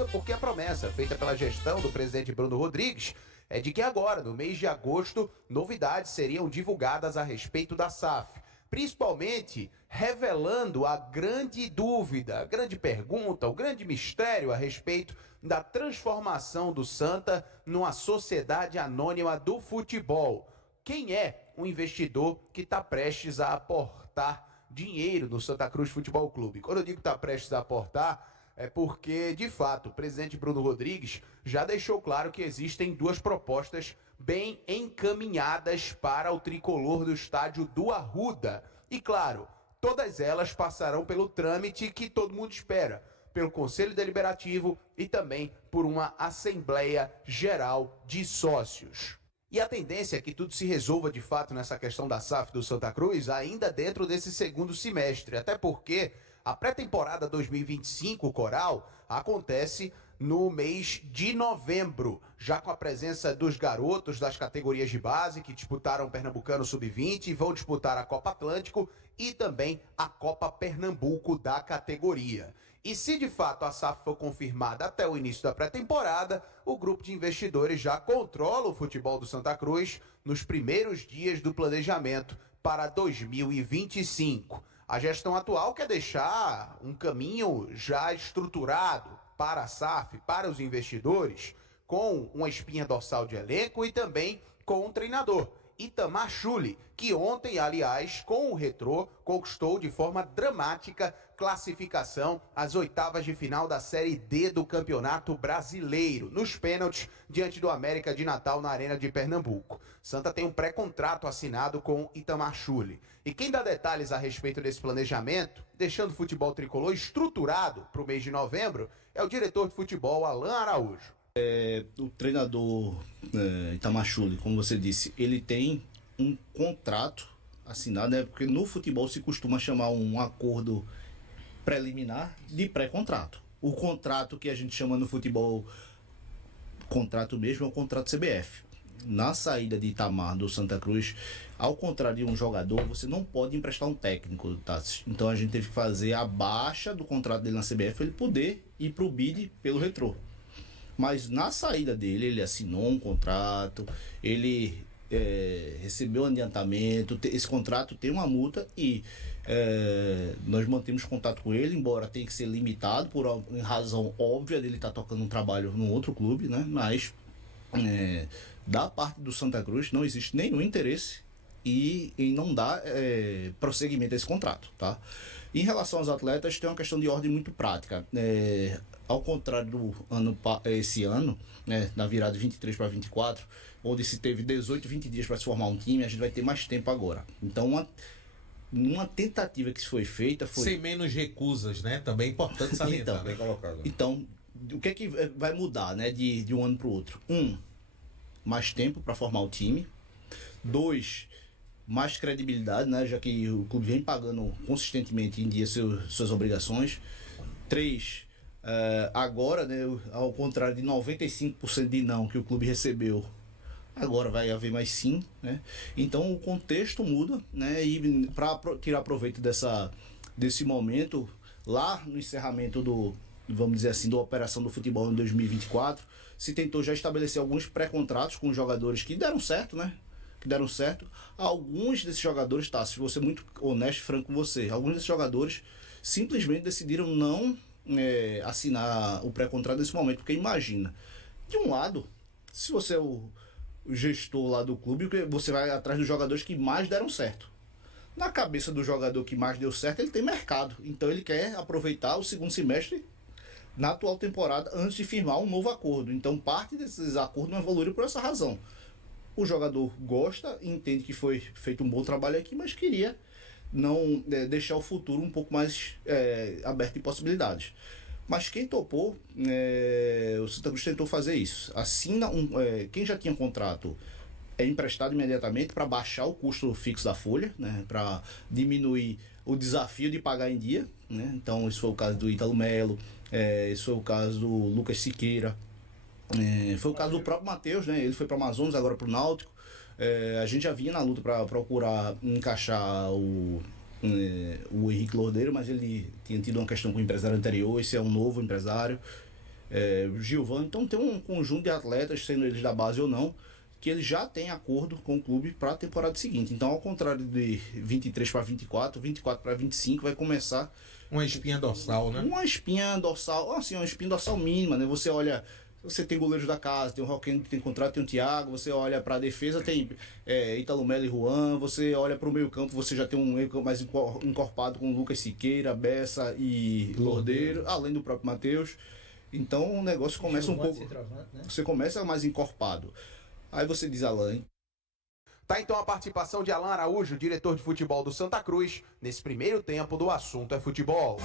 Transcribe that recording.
muda porque a promessa feita pela gestão do presidente Bruno Rodrigues é de que agora, no mês de agosto, novidades seriam divulgadas a respeito da SAF, principalmente revelando a grande dúvida, a grande pergunta, o grande mistério a respeito da transformação do Santa numa sociedade anônima do futebol. Quem é o investidor que está prestes a aportar dinheiro no Santa Cruz Futebol Clube? Quando eu digo que está prestes a aportar, é porque, de fato, o presidente Bruno Rodrigues já deixou claro que existem duas propostas bem encaminhadas para o tricolor do estádio do Arruda. E, claro, todas elas passarão pelo trâmite que todo mundo espera, pelo Conselho Deliberativo e também por uma Assembleia Geral de Sócios. E a tendência é que tudo se resolva de fato nessa questão da SAF do Santa Cruz ainda dentro desse segundo semestre, até porque a pré-temporada 2025, Coral, acontece no mês de novembro, já com a presença dos garotos das categorias de base que disputaram o Pernambucano Sub-20 e vão disputar a Copa Atlântico e também a Copa Pernambuco da categoria. E se de fato a SAF for confirmada até o início da pré-temporada, o grupo de investidores já controla o futebol do Santa Cruz nos primeiros dias do planejamento para 2025. A gestão atual quer deixar um caminho já estruturado para a SAF, para os investidores, com uma espinha dorsal de elenco e também com um treinador, Itamar Schulli, que ontem, aliás, com o Retrô, conquistou de forma dramática classificação às oitavas de final da Série D do Campeonato Brasileiro, nos pênaltis, diante do América de Natal na Arena de Pernambuco. Santa tem um pré-contrato assinado com Itamar Schulli. E quem dá detalhes a respeito desse planejamento, deixando o futebol tricolor estruturado para o mês de novembro, é o diretor de futebol, Alan Araújo. O treinador Itamar Schulli, como você disse, ele tem um contrato assinado, né? Porque no futebol se costuma chamar um acordo preliminar de pré-contrato. O contrato que a gente chama no futebol contrato mesmo é o contrato CBF. Na saída de Itamar do Santa Cruz, ao contrário de um jogador, você não pode emprestar um técnico, tá? Então a gente teve que fazer a baixa do contrato dele na CBF para ele poder ir para o bid pelo Retrô. Mas na saída dele, ele assinou um contrato, ele recebeu um adiantamento, esse contrato tem uma multa e nós mantemos contato com ele, embora tenha que ser limitado em razão óbvia dele estar tocando um trabalho num outro clube, né? Mas da parte do Santa Cruz não existe nenhum interesse e não dá prosseguimento a esse contrato, tá? Em relação aos atletas, tem uma questão de ordem muito prática. Ao contrário do esse ano, né, na virada de 23 para 24, onde se teve 18, 20 dias para se formar um time, a gente vai ter mais tempo agora. Então, uma tentativa que foi feita foi... Sem menos recusas, né? Também é importante salientar. Então, bem colocado. Então, o que é que vai mudar, né, de um ano para o outro? Mais tempo para formar o time. 2, mais credibilidade, né, já que o clube vem pagando consistentemente em dia suas obrigações. 3, agora, né, ao contrário de 95% de não que o clube recebeu, agora vai haver mais sim, né? Então o contexto muda, né? E para tirar proveito desse momento, lá no encerramento vamos dizer assim, da operação do futebol em 2024, se tentou já estabelecer alguns pré-contratos com jogadores que deram certo, né? Alguns desses jogadores, tá, se vou ser muito honesto e franco com você, alguns desses jogadores simplesmente decidiram não assinar o pré-contrato nesse momento, porque imagina, de um lado, se você é o gestor lá do clube, você vai atrás dos jogadores que mais deram certo. Na cabeça do jogador que mais deu certo, ele tem mercado, então ele quer aproveitar o segundo semestre na atual temporada antes de firmar um novo acordo. Então parte desses acordos não evoluíram por essa razão. O jogador gosta e entende que foi feito um bom trabalho aqui, mas queria não deixar o futuro um pouco mais aberto de possibilidades. Mas quem topou, o Santa Cruz tentou fazer isso. Assina quem já tinha contrato é emprestado imediatamente para baixar o custo fixo da folha, né, para diminuir o desafio de pagar em dia, né? Então isso foi o caso do Ítalo Melo, isso foi o caso do Lucas Siqueira, foi o caso do próprio Matheus, né? Ele foi para o Amazonas, agora para o Náutico. A gente já vinha na luta para procurar encaixar o Henrique Lordeiro, mas ele tinha tido uma questão com o empresário anterior, esse é um novo empresário. Gilvan. Então tem um conjunto de atletas, sendo eles da base ou não, que eles já têm acordo com o clube para a temporada seguinte. Então, ao contrário de 23 para 24, 24 para 25 vai começar uma espinha dorsal, né? Uma espinha dorsal, assim, uma espinha dorsal mínima, né? Você olha, você tem goleiros da casa, tem o Roquense que tem contrato, tem o Thiago, você olha para a defesa, tem Ítalo Melo e Juan, você olha para o meio-campo, você já tem um meio-campo mais encorpado com Lucas Siqueira, Bessa e Lordeiro, além do próprio Matheus. Então o negócio começa um pouco. Né? Você começa mais encorpado. Aí você diz, Alain. Tá então a participação de Alan Araújo, diretor de futebol do Santa Cruz, nesse primeiro tempo do Assunto é Futebol.